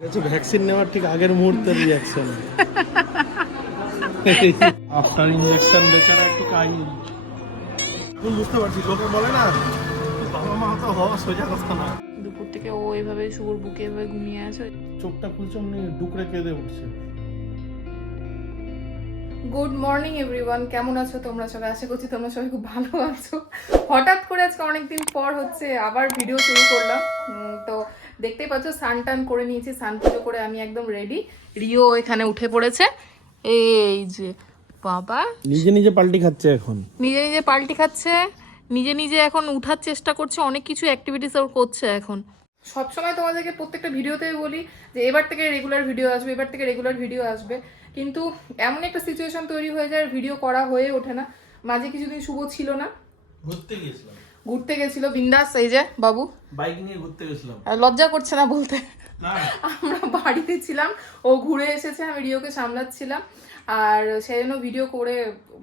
হচ্ছে ভ্যাকসিন নেওয়ার ঠিক আগের মুহূর্তের রিয়াকশন আফটার ইনজেকশন বেচারা একটু এখন বুঝতে পারছি লোকে বলে না বাবা মা তো হওয়া সোজা কথা না। দুপুর থেকে ও এইভাবে শুয়োর বুকে এভাবে ঘুমিয়ে আছে। চোখটা খুলছে অমনি ডুকরে কেঁদে উঠছে। গুড মর্নিং এভরিওয়ান কেমন আছো তোমরা সবাই? আশা করছি তোমরা সবাই খুব ভালো আছো। হঠাৎ করে আজকে অনেকদিন পর হচ্ছে আবার ভিডিও শুরু করলাম। তো দেখতেই পাচ্ছ সান টান করে নিয়েছি সান পুজো করে আমি একদম রেডি রিও এখানে উঠে পড়েছে। এই যে বাবা। নিজে নিজে পাল্টি খাচ্ছে এখন। নিজে নিজে পাল্টি খাচ্ছে নিজে নিজে এখন উঠার চেষ্টা করছে অনেক কিছু অ্যাক্টিভিটিস ওর করছে এখন। সবসময় তোমাদেরকে প্রত্যেকটা ভিডিওতেই বলি যে এবার থেকে রেগুলার ভিডিও আসবে এবার থেকে রেগুলার ভিডিও আসবে। কিন্তু এমন একটা সিচুয়েশন তৈরি হয়ে যায় ভিডিও করা হয়ে ওঠে না। মাঝে কিছুদিন শুভ ছিল না। ঘুরতে গেছিলাম ঘুরতে গেছিল বিন্দাস এই যে বাবু। বাইক নিয়ে ঘুরতে গেছিলাম। আর লজ্জা করছে না বলতে। আমরা বাড়িতে ছিলাম ও ঘুরে এসেছে আমি রিওকে সামলাচ্ছিলাম। আর সেই জন্য ভিডিও করে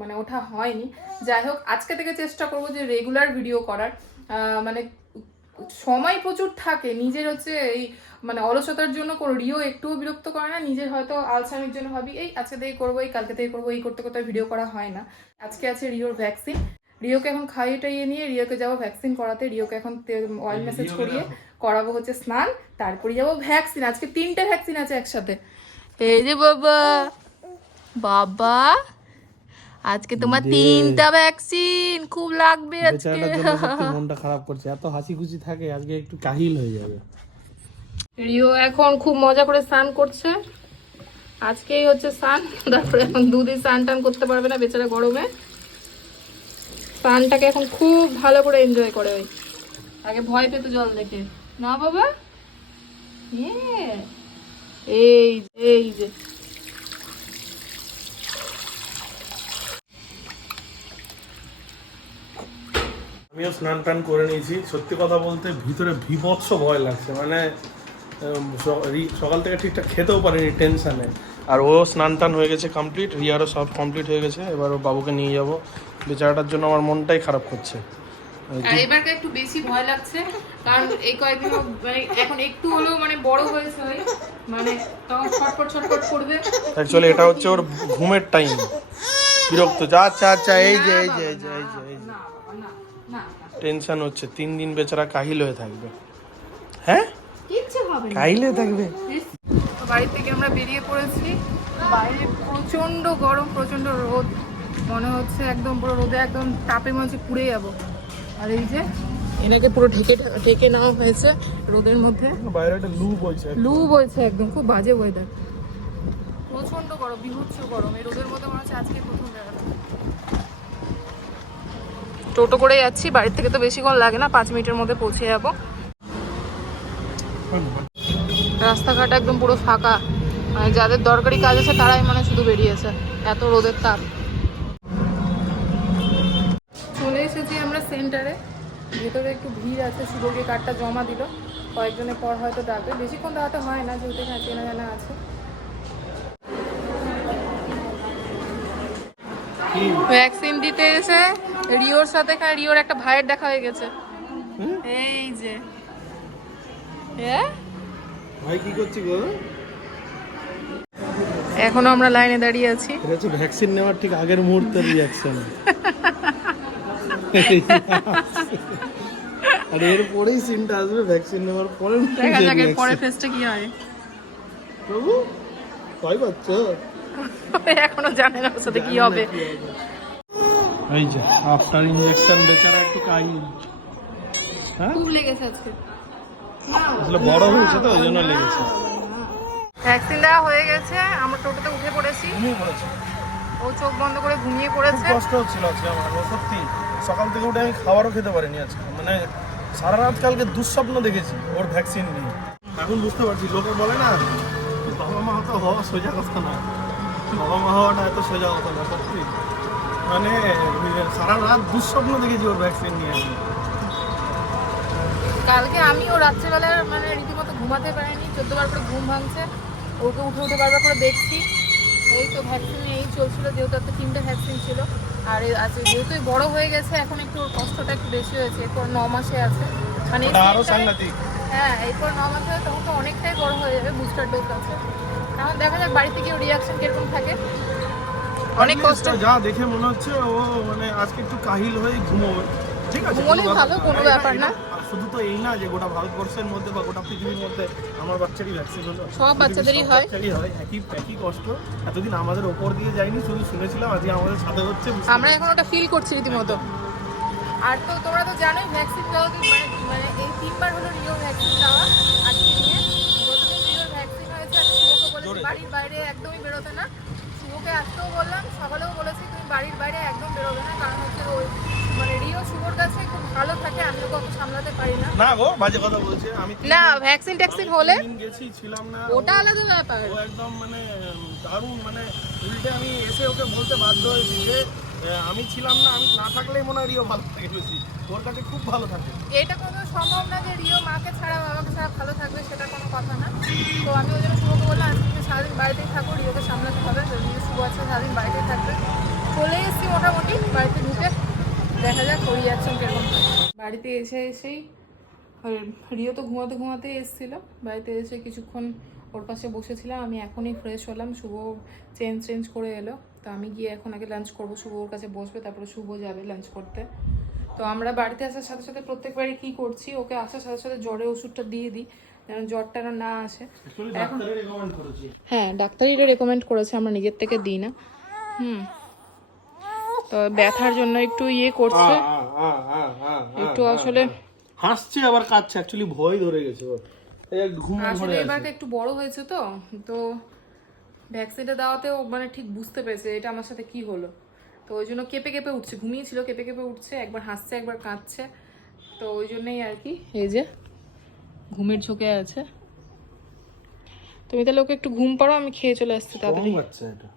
মানে ওঠা হয়নি। যাই হোক আজকে থেকে চেষ্টা করব যে রেগুলার ভিডিও করার। মানে সময় প্রচুর থাকে নিজের হচ্ছে এই মানে অলসতার জন্য কোনো রিও একটুও বিরক্ত করে না নিজের হয়তো আলসামির জন্য ভাবি এই আজকে থেকে করব এই কালকে থেকে করব এই করতে করতে ভিডিও করা হয় না। আজকে আছে রিওর ভ্যাকসিন রিওকে এখন খাইয়ে টাইয়ে নিয়ে রিওকে যাব ভ্যাকসিন করাতে। রিওকে এখন অয়েল মেসেজ করিয়ে করাবো হচ্ছে স্নান তারপরে যাব ভ্যাকসিন আজকে তিনটে ভ্যাকসিন আছে একসাথে। এই যে বাবা বাবা আজকে তোমার তিনটা ভ্যাকসিন খুব লাগবে আজকে। মনটা খারাপ করছে। এত হাসি খুশি থাকে আজকে একটু কাহিল হয়ে যাবে। রিও এখন খুব মজা করে স্নান করছে। আজকেই হচ্ছে স্নান তারপরে এখন দুদিন স্নান টান করতে পারবে না বেচারা গরমে। স্নানটাকে এখন খুব ভালো করে এনজয় করে ওই। আগে ভয় পেতো জল দেখে। না বাবা. এই এই যে। আমিও স্নান টান করে নিয়েছি। সত্যি কথা বলতে ভিতরে বিভৎস ভয় লাগছে। মানে সকাল থেকে ঠিকঠাক খেতেও পারিনি টেনশানে আর ও স্নান টান হয়ে গেছে কমপ্লিট রিয়ারও সব কমপ্লিট হয়ে গেছে। এবার ও বাবুকে নিয়ে যাব। বেচারাটার জন্য আমার মনটাই খারাপ করছে। একটু বেশি ভয় লাগছে কারণ এই কয়েকদিন মানে এখন একটু হলেও মানে বড় হয়েছে মানে তখন করবে। অ্যাকচুয়ালি এটা হচ্ছে ওর ঘুমের টাইম। বিরক্ত যা আচ্ছা আচ্ছা এই যে এই যে এই যে এই যে। টেনশন হচ্ছে তিন দিন বেচারা কাহিল হয়ে থাকবে। হ্যাঁ? কিচ্ছু হবে কাহিল হয়ে থাকবে। বাড়ি থেকে আমরা বেরিয়ে পড়েছি। বাইরে প্রচণ্ড গরম প্রচণ্ড রোদ। মনে হচ্ছে একদম পুরো রোদে একদম তাপে মনে হচ্ছে পুড়ে যাব। আর এই যে এনাকে পুরো ঢেকে ঢেকে নেওয়া হয়েছে রোদের মধ্যে। বাইরে একটা লু বইছে লু বইছে একদম খুব বাজে ওয়েদার প্রচণ্ড গরম বিভৎস গরম। এই রোদের মধ্যে মনে হচ্ছে আজকে প্রথম বেড়ালাম টোটো করে যাচ্ছি বাড়ির থেকে তো বেশিক্ষণ লাগে না পাঁচ মিনিটের মধ্যে পৌঁছে যাব। রাস্তাঘাট একদম পুরো ফাঁকা। মানে যাদের দরকারি কাজ আছে তারাই মানে শুধু বেরিয়েছে এত রোদের তাপ। এসেছি আমরা সেন্টারে। ভেতরে একটু ভিড় আছে শুভকে কার্ডটা জমা দিল। কয়েকজনের পর হয়তো ডাকবে। বেশিক্ষণ দাঁড়াতে হয় না যেহেতু এখানে চেনা জানা আছে। ভ্যাকসিন দিতে এসে রিওর সাথে এখানে রিওর একটা ভাইয়ের দেখা হয়ে গেছে। এই যে। হ্যাঁ ভাই কি করছি গো এখনও আমরা লাইনে দাঁড়িয়ে আছি। এটা হচ্ছে ভ্যাকসিন নেওয়ার ঠিক আগের মুহূর্তের রিয়াকশন আর এর পরেই সিনটা আসবে ভ্যাকসিন নেওয়ার পরে দেখা যাক এর পরে ফেসটা কি হয়। প্রভু ভয় পাচ্ছ? এখনও জানে না ওর সাথে কি হবে। এই যে আফটার ইনজেকশন বেচারা একটু কাহিল হ্যাঁ? লেগেছে আজকে। আসলে বড় হয়েছে তো ওই জন্য লেগেছে। ভ্যাকসিন দেওয়া হয়ে গেছে আমরা টোটোতে উঠে পড়েছি। ঘুমিয়ে পড়েছে। ও চোখ বন্ধ করে ঘুমিয়ে পড়েছে। কষ্ট হচ্ছিল আজকে আমার সত্যি সকাল থেকে উঠে আমি খাবারও খেতে পারিনি আজকে। মানে সারা রাত কালকে দুঃস্বপ্ন দেখেছি ওর ভ্যাকসিন নিয়ে। এখন বুঝতে পারছি লোকে বলে না বাবা মা তো হওয়া সোজা কথা না। বাবা মা হওয়াটা এত সোজা কথা না সত্যি। মানে সারা রাত দুঃস্বপ্ন দেখেছি ওর ভ্যাকসিন নিয়ে আমি। কালকে আমিও রাত্রেবেলা মানে রীতিমতো ঘুমাতে পারিনি চোদ্দ বার করে ঘুম ভাঙছে। ওকে উঠে উঠে বারবার করে দেখছি। এই তো ভ্যাকসিন এই চলছিল যেহেতু একটা তিনটে ভ্যাকসিন ছিল। আর আছে যেহেতু বড় হয়ে গেছে এখন একটু কষ্টটা একটু বেশি হয়েছে এখন ন মাসে আছে। মানে হ্যাঁ এরপর ন মাস তখন তো অনেকটাই বড় হয়ে যাবে বুস্টার ডোজ আছে। এখন দেখা যাক বাড়িতে গিয়ে রিয়াকশন কীরকম থাকে। অনেক কষ্ট। যা দেখে মনে হচ্ছে ও মানে আজকে একটু কাহিল হয়ে ঘুমোবে। ঠিক আছে? ঘুমোলেই ভালো, কোনো ব্যাপার না। আর শুধু তো এই না যে গোটা ভারতবর্ষের মধ্যে বা গোটা পৃথিবীর মধ্যে আমার বাচ্চারই ভ্যাকসিন হলো। সব বাচ্চাদেরই হয়। বাচ্চারই হয়। একই একই কষ্ট। এতদিন আমাদের ওপর দিয়ে যায়নি শুধু শুনেছিলাম আজকে আমাদের সাথে হচ্ছে আমরা এখন ওটা ফিল করছি রীতিমতো। আর তো তোমরা তো জানোই ভ্যাকসিন দেওয়া মানে মানে এই তিনবার হলো রিও ভ্যাকসিন দেওয়া আজকে নিয়ে। যতদিন রিওর ভ্যাকসিন হয়েছে আমি শুভকে বলেছি বাড়ির বাইরে একদমই বেরোতে না। শুভকে আজকেও বললাম সকালেও বলেছি তুমি বাড়ির বাইরে একদম বেরোবে না। কারণ হচ্ছে ওই মানে রিও শুভর কাছে ভালো থাকে আমিও কত সামলাতে পারি না। না গো বাজে কথা বলছে আমি না ভ্যাকসিন ট্যাকসিন হলে গেছি ছিলাম না। ওটা আলাদা ব্যাপার। ও একদম মানে দারুণ মানে উল্টে আমি এসে ওকে বলতে বাধ্য হয়েছি যে আমি ছিলাম না আমি না থাকলেই মনে হয় রিও ভালো থাকে বেশি। ওর কাছে খুব ভালো থাকে। এটা কোনো সম্ভব না যে রিও মাকে ছাড়া বাবাকে ছাড়া ভালো থাকবে সেটা কোনো কথা না। তো আমি ওই জন্য শুভকে বললাম আজকে সারাদিন বাড়িতেই থাকো রিওকে সামলাতে হবে যদি শুভ আছে সারাদিন বাড়িতেই থাকবে। চলে এসেছি মোটামুটি বাড়িতে ঢুকে দেখা যাক করি যাচ্ছেন। বাড়িতে এসে এসেই রিও তো ঘুমাতে ঘুমাতে এসেছিল। বাড়িতে এসে কিছুক্ষণ ওর পাশে বসেছিলাম আমি এখনই ফ্রেশ হলাম শুভ চেঞ্জ চেঞ্জ করে এলো। তো আমি গিয়ে এখন আগে লাঞ্চ করব শুভ ওর কাছে বসবে তারপরে শুভ যাবে লাঞ্চ করতে। তো আমরা বাড়িতে আসার সাথে সাথে প্রত্যেকবারই কি করছি ওকে আসার সাথে সাথে জ্বরের ওষুধটা দিয়ে দিই যেন জ্বরটা যেন না আসে। হ্যাঁ ডাক্তারই এটা রেকমেন্ড করেছে আমরা নিজের থেকে দিই না। হুম। তো ব্যথার জন্য একটু ইয়ে করছে। একটু আসলে হাসছে আবার কাঁদছে অ্যাকচুয়ালি ভয় ধরে গেছে আসলে এবার একটু বড় হয়েছে তো তো ভ্যাকসিনটা দেওয়াতেও মানে ঠিক বুঝতে পেরেছে এটা আমার সাথে কি হলো। তো ওই জন্য কেঁপে কেঁপে উঠছে ঘুমিয়েছিল কেঁপে কেঁপে উঠছে একবার হাসছে একবার কাঁদছে। তো ওই জন্যই আর কি এই যে ঘুমের ঝোঁকে আছে। তুমি তাহলে ওকে একটু ঘুম পাড়ো আমি খেয়ে চলে আসছি তাড়াতাড়ি। বাচ্চা এটা।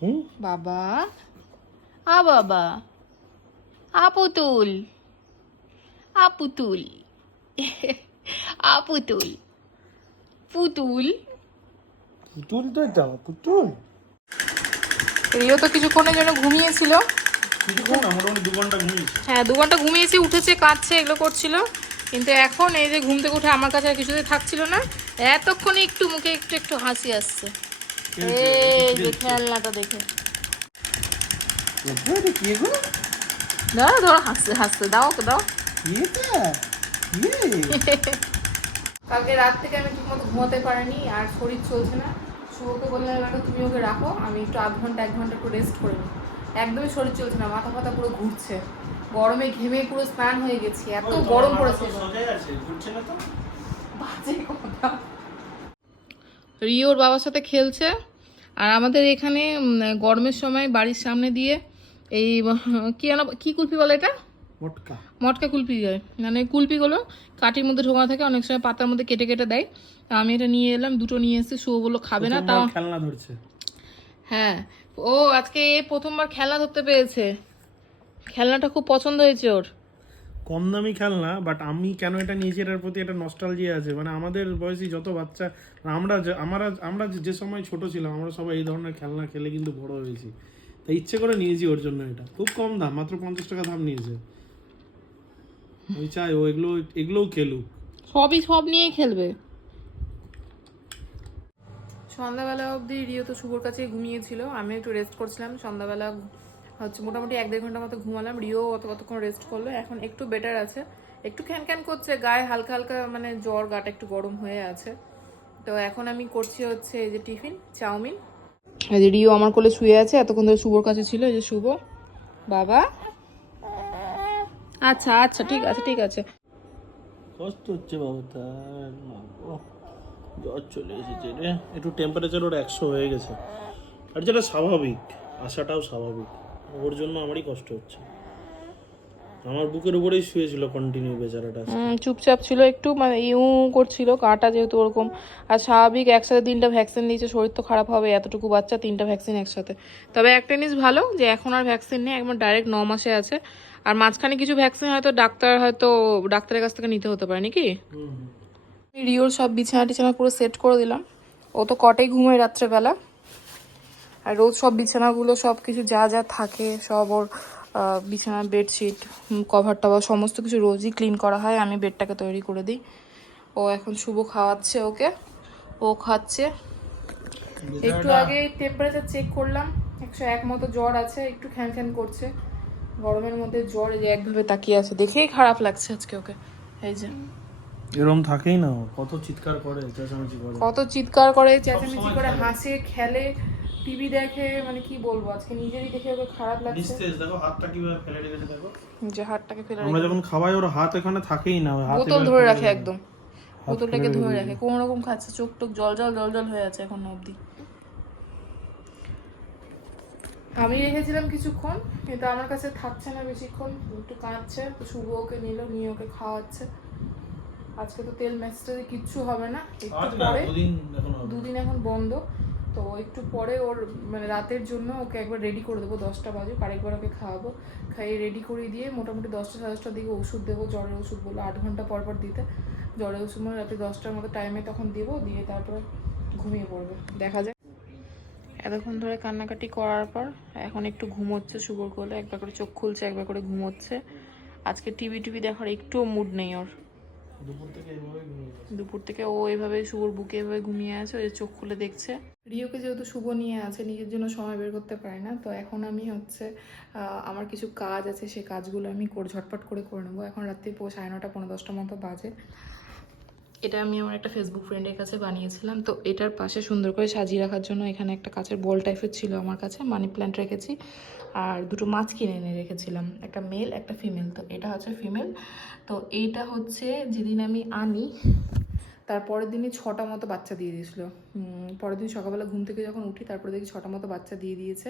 হুম? বাবা। আ বাবা। আপুতুল। আপুতুল। আপুতুল। পুতুল। পুতুল তো এটা পুতুল? রিও তো কিছুক্ষণের জন্য ঘুমিয়েছিল। কিছুক্ষণ মোটামুটি দু ঘণ্টা ঘুমিয়েছে। হ্যাঁ দু ঘণ্টা ঘুমিয়েছে উঠেছে কাঁদছে এগুলো করছিল। কিন্তু এখন এই যে ঘুম থেকে উঠে আমার কাছে আর কিছুতেই থাকছিল না। এতক্ষণে একটু মুখে একটু একটু হাসি আসছে। এই যে খেলনাটা দেখে। কি এগুলো? ধরো হাসতে হাসতে দাও ওকে দাও। কালকে রাত থেকে আমি ঠিকমতো ঘুমাতে পারিনি আর শরীর চলছে না। শুভকে বললাম এবার তুমি ওকে রাখো আমি একটু আধ ঘণ্টা এক ঘণ্টা একটু রেস্ট করে নিই। একদমই শরীর চলছে না মাথা ফাতা পুরো ঘুরছে। গরমে ঘেমে পুরো স্নান হয়ে গেছি এত গরম পড়েছে। এবার। সোজাই আছে ঘুরছে না তো? বাজে কথা। রিওর বাবার সাথে খেলছে? আর আমাদের এখানে গরমের সময় বাড়ির সামনে দিয়ে এই কি যেন কি কুলপি বলে এটা? মটকা। মটকা কুলপি দেয় মানে কুলপিগুলো কাঠির মধ্যে ঢোকা থাকে অনেক সময় পাতার মধ্যে কেটে কেটে দেয়। তা আমি এটা নিয়ে এলাম দুটো নিয়ে এসেছি শুভ বলল খাবে না তাও খেলনা ধরছে। হ্যাঁ। ও আজকে এ প্রথমবার খেলনা ধরতে পেরেছে। খেলনাটা খুব পছন্দ হয়েছে ওর। কম দামি খেলনা বাট আমি কেন এটা নিয়েছি এটার প্রতি একটা নস্টালজিয়া আছে। মানে আমাদের বয়সী যত বাচ্চা আমরা আমরা আমরা যে- যে সময় ছোট ছিলাম আমরা সবাই এই ধরনের খেলনা খেলে কিন্তু বড় হয়েছি। তাই ইচ্ছে করে নিয়েছি ওর জন্য এটা। খুব কম দাম মাত্র পঞ্চাশ টাকা দাম নিয়েছে। ওই চাই ও এগুলো এগুলোও খেলুক। সবই সব নিয়ে খেলবে। সন্ধ্যাবেলা অবধি রিও তো শুভর কাছে ঘুমিয়েছিল আমি একটু রেস্ট করছিলাম। সন্ধ্যাবেলা হচ্ছে মোটামুটি এক দেড় ঘণ্টা মতো ঘুমালাম। রিও অত কতক্ষণ রেস্ট করল, এখন একটু বেটার আছে। একটু খ্যান খ্যান করছে, গায়ে হালকা হালকা মানে জ্বর, গাটা একটু গরম হয়ে আছে। তো এখন আমি করছি হচ্ছে এই যে টিফিন, চাউমিন। এই যে রিও আমার কোলে শুয়ে আছে, এতক্ষণ ধরে শুভর কাছে ছিল, এই যে শুভ। বাবা? আচ্ছা আচ্ছা ঠিক আছে ঠিক আছে। কষ্ট হচ্ছে বাবা তার জ্বর চলে এসেছে রে। একটু টেম্পারেচার ওর একশো হয়ে গেছে। আর যেটা স্বাভাবিক আসাটাও স্বাভাবিক। ওর জন্য আমারই কষ্ট হচ্ছে। আমার বুকের উপরেই শুয়েছিল কন্টিনিউ বেচারাটা চুপচাপ ছিল একটু মানে ইউ করছিল কাটা যেহেতু ওরকম। আর স্বাভাবিক একসাথে তিনটা ভ্যাকসিন দিয়েছে শরীর তো খারাপ হবে এতটুকু বাচ্চা তিনটা ভ্যাকসিন একসাথে। তবে একটা জিনিস ভালো যে এখন আর ভ্যাকসিন নেই একবার ডাইরেক্ট ন মাসে আছে। আর মাঝখানে কিছু ভ্যাকসিন হয়তো ডাক্তার হয়তো ডাক্তারের কাছ থেকে নিতে হতে পারে নাকি? রিওর সব বিছানা টিছানা পুরো সেট করে দিলাম। ও তো কটেই ঘুমোয় রাত্রেবেলা। আর রোজ সব বিছানাগুলো সব কিছু যা যা থাকে সব ওর বিছানার বেডশিট কভার টভার সমস্ত কিছু রোজই ক্লিন করা হয়। আমি বেডটাকে তৈরি করে দিই। ও এখন শুভ খাওয়াচ্ছে ওকে। ও খাচ্ছে। একটু আগে টেম্পারেচার চেক করলাম। একশো এক মতো জ্বর আছে একটু খ্যান খ্যান করছে। গরমের মধ্যে জ্বর এই যে একভাবে তাকিয়ে আছে দেখেই খারাপ লাগছে আজকে ওকে। এই যে। এরম থাকেই না কত চিৎকার করে চেঁচামেচি করে। কত চিৎকার করে চেঁচামেচি করে হাসে খেলে। টিভি দেখে মানে কি বলব আজকে নিজেরই দেখে ওকে খারাপ লাগছে। নিস্তেজ দেখো হাতটা কীভাবে ফেলে রেখেছে দেখো। যে হাতটাকে ফেলে আমরা যখন খাওয়াই ওর হাত এখানে থাকেই না হাত বোতল ধরে রাখে একদম। বোতলটাকে ধরে রাখে কোন রকম খাচ্ছে চোখ টোক জল জল জল জল হয়ে আছে এখন অবধি। আমি রেখেছিলাম কিছুক্ষণ কিন্তু আমার কাছে থাকছে না বেশিক্ষণ একটু কাঁদছে শুভ ওকে নিল নিয়ে ওকে খাওয়াচ্ছে। আজকে তো তেল ম্যাচটাতে কিচ্ছু হবে না একটু আজ পরে। দুদিন এখন বন্ধ। তো একটু পরে ওর মানে রাতের জন্য ওকে একবার রেডি করে দেবো, দশটা বাজে আরেকবার ওকে খাওয়াবো, খাইয়ে রেডি করে দিয়ে মোটামুটি দশটা সাড়ে দশটার দিকে ওষুধ দেবো, জ্বরের ওষুধ বলল, আট ঘণ্টা পর পর দিতে। জ্বরের ওষুধ মানে রাতে দশটার মতো টাইমে তখন দেবো, দিয়ে তারপরে ঘুমিয়ে পড়বে। দেখা যাক। এতক্ষণ ধরে কান্নাকাটি করার পর এখন একটু ঘুমোচ্ছে শুভর কোলে, একবার করে চোখ খুলছে, একবার করে ঘুমোচ্ছে। আজকে টিভি টিভি দেখার একটুও মুড নেই ওর। দুপুর থেকে ও এভাবে শুভর বুকে এভাবে ঘুমিয়ে আছে ওই চোখ খুলে দেখছে। রিওকে যেহেতু শুভ নিয়ে আছে নিজের জন্য সময় বের করতে পারে না তো এখন আমি হচ্ছে আমার কিছু কাজ আছে সে কাজগুলো আমি করে ঝটপট করে করে নেব। এখন রাত্রি পো সাড়ে নটা পনেরো দশটা মতো বাজে। এটা আমি আমার একটা ফেসবুক ফ্রেন্ডের কাছে বানিয়েছিলাম। তো এটার পাশে সুন্দর করে সাজিয়ে রাখার জন্য এখানে একটা কাছের বল টাইপের ছিল আমার কাছে মানি প্ল্যান্ট রেখেছি। আর দুটো মাছ কিনে এনে রেখেছিলাম, একটা মেল একটা ফিমেল তো এটা হচ্ছে ফিমেল তো এইটা হচ্ছে যেদিন আমি আনি তারপরের দিনই ছটা মতো বাচ্চা দিয়ে দিয়েছিলো। পরের দিন সকালবেলা ঘুম থেকে যখন উঠি, তারপরে দেখি ছটা মতো বাচ্চা দিয়ে দিয়েছে।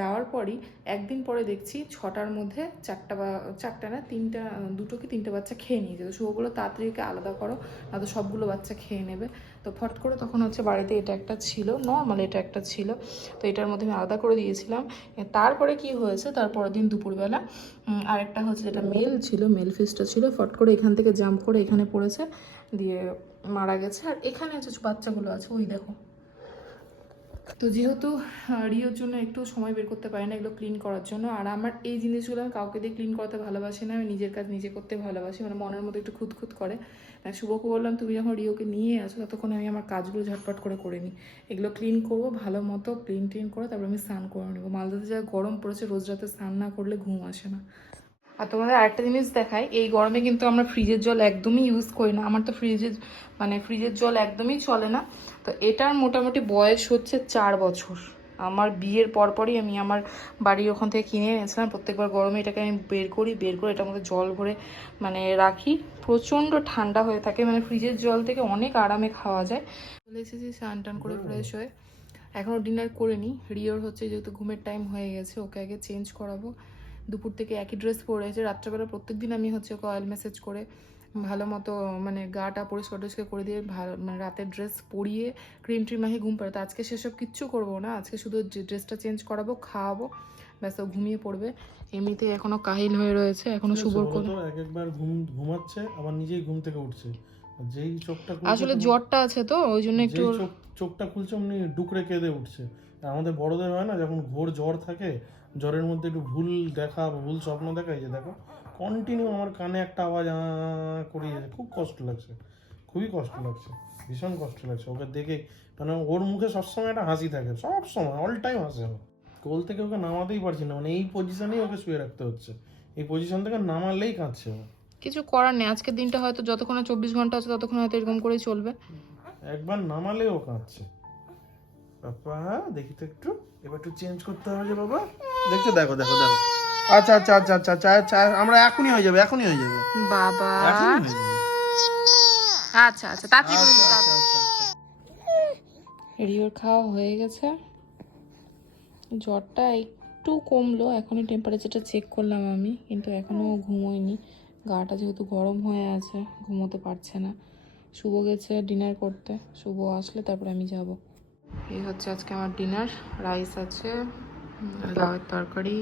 দেওয়ার পরই একদিন পরে দেখছি ছটার মধ্যে চারটা বা, চারটা না, তিনটা, দুটো কি তিনটে বাচ্চা খেয়ে নিয়েছে। তো শুভগুলো তাড়াতাড়ি ওকে আলাদা করো না তো সবগুলো বাচ্চা খেয়ে নেবে। তো ফট করে তখন হচ্ছে বাড়িতে এটা একটা ছিল নর্মাল এটা একটা ছিল। তো এটার মধ্যে আমি আলাদা করে দিয়েছিলাম। তারপরে কি হয়েছে তারপরের দিন দুপুরবেলা আরেকটা হচ্ছে যেটা মেল ছিল মেল ফিসটা ছিল, ফট করে এখান থেকে জাম্প করে এখানে পড়েছে। দিয়ে মারা গেছে। আর এখানে যে বাচ্চাগুলো আছে, ওই দেখো। তো যেহেতু রিওর জন্য একটু সময় বের করতে পারি না এগুলো ক্লিন করার জন্য। আর আমার এই জিনিসগুলো আমি কাউকে দিয়ে ক্লিন করতে ভালোবাসি না, আমি নিজের কাজ নিজে করতে ভালোবাসি মানে মনের মধ্যে একটু খুঁতখুত করে। আর শুভকে বললাম, তুমি যখন রিওকে নিয়ে আসো, ততক্ষণ আমি আমার কাজগুলো ঝটপট করে করে নিই। এগুলো ক্লিন করব, ভালো মতো ক্লিন টিন করে তারপর আমি স্নান করে নেব। মালদাতে যা গরম পড়েছে, রোজ রাতে স্নান না করলে ঘুম আসে না। আর তোমাদের আরেকটা জিনিস দেখাই, এই গরমে কিন্তু আমরা ফ্রিজের জল একদমই ইউজ করি না। আমার তো ফ্রিজের মানে ফ্রিজের জল একদমই চলে না। তো এটার মোটামুটি বয়স হচ্ছে চার বছর। আমার বিয়ের পরপরই আমি আমার বাড়ির ওখান থেকে কিনে এনেছিলাম। প্রত্যেকবার গরমে এটাকে আমি বের করি, বের করে এটার মধ্যে জল ভরে মানে রাখি। প্রচণ্ড ঠান্ডা হয়ে থাকে মানে ফ্রিজের জল থেকে অনেক আরামে খাওয়া যায়। চলে এসেছি স্নান টান করে ফ্রেশ হয়ে। এখনও ডিনার করে নিই রিওর হচ্ছে যেহেতু ঘুমের টাইম হয়ে গেছে, ওকে আগে চেঞ্জ করাবো। দুপুর থেকে একই ড্রেস পরে আছে। রাত্রেবেলা প্রত্যেকদিন আমি হচ্ছে ওকে অয়েল মেসেজ করে ভালো মতো মানে গাটা পরিষ্কার টরিষ্কার করে দিয়ে ভালো মানে রাতের ড্রেস পরিয়ে ক্রিম ট্রিম মাখিয়ে ঘুম পাড়ে তো আজকে সেসব কিচ্ছু করব না। আজকে শুধু ড্রেসটা চেঞ্জ করাবো খাওয়াবো ব্যাস ও ঘুমিয়ে পড়বে। এমনিতে এখনও কাহিল হয়ে রয়েছে এখনও শুভর তো এক একবার ঘুম ঘুমাচ্ছে আবার নিজেই ঘুম থেকে উঠছে। যেই চোখটা খুলছে আসলে জ্বরটা আছে তো ওই জন্য একটু চোখ চোখটা খুলছে অমনি ডুকরে কেঁদে উঠছে। আমাদের বড়দের হয় না যখন ঘোর জ্বর থাকে জ্বরের মধ্যে একটু ভুল দেখা বা ভুল স্বপ্ন দেখা এই যে দেখো কন্টিনিউ আমার কানে একটা আওয়াজ আ করিয়ে যাচ্ছে খুব কষ্ট লাগছে খুবই কষ্ট লাগছে ভীষণ কষ্ট লাগছে। ওকে দেখে মানে ওর মুখে সবসময় একটা হাসি থাকে সব সময় অল টাইম হাসে ও কোল থেকে ওকে নামাতেই পারছি না মানে এই পজিশনেই ওকে শুয়ে রাখতে হচ্ছে। এই পজিশন থেকে নামালেই কাঁদছে ও। কিছু করার নেই আজকের দিনটা হয়তো যতক্ষণ চব্বিশ ঘণ্টা আছে ততক্ষণ হয়তো এরকম করেই চলবে। একবার নামালেও কাঁদছে। বাবা দেখি তো একটু। এবার একটু চেঞ্জ করতে হবে যে বাবা। দেখছ দেখো দেখো দেখো। আচ্ছা আচ্ছা আচ্ছা আচ্ছা আচ্ছা আচ্ছা আমরা এখনই হয়ে যাবে এখনই হয়ে যাবে। বাবা। আচ্ছা আচ্ছা তাড়াতাড়ি আচ্ছা আচ্ছা আচ্ছা আচ্ছা। রিওর খাওয়া হয়ে গেছে। জ্বরটা একটু কমলো এখনই টেম্পারেচারটা চেক করলাম আমি কিন্তু এখনও ঘুমোয়নি। গাটা যেহেতু গরম হয়ে আছে ঘুমোতে পারছে না। শুভ গেছে ডিনার করতে শুভ আসলে তারপরে আমি যাব। এই হচ্ছে আজকে আমার ডিনার রাইস আছে লাউয়ের তরকারি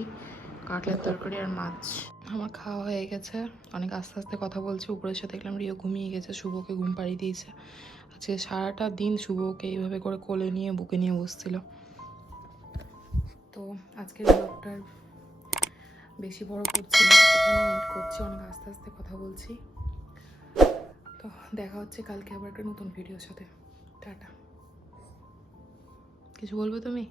কাটলের তরকারি আর মাছ। আমার খাওয়া হয়ে গেছে অনেক আস্তে আস্তে কথা বলছি উপরের সাথে দেখলাম রিও ঘুমিয়ে গেছে শুভকে ঘুম পাড়িয়ে দিয়েছে। আজকে সারাটা দিন শুভকে এইভাবে করে কোলে নিয়ে বুকে নিয়ে বসছিল। তো আজকের ব্লগটার বেশি বড় করছি না এখানে করছি অনেক আস্তে আস্তে কথা বলছি। তো দেখা হচ্ছে কালকে আবার একটা নতুন ভিডিওর সাথে। টাটা। কিছু বলবে তুমি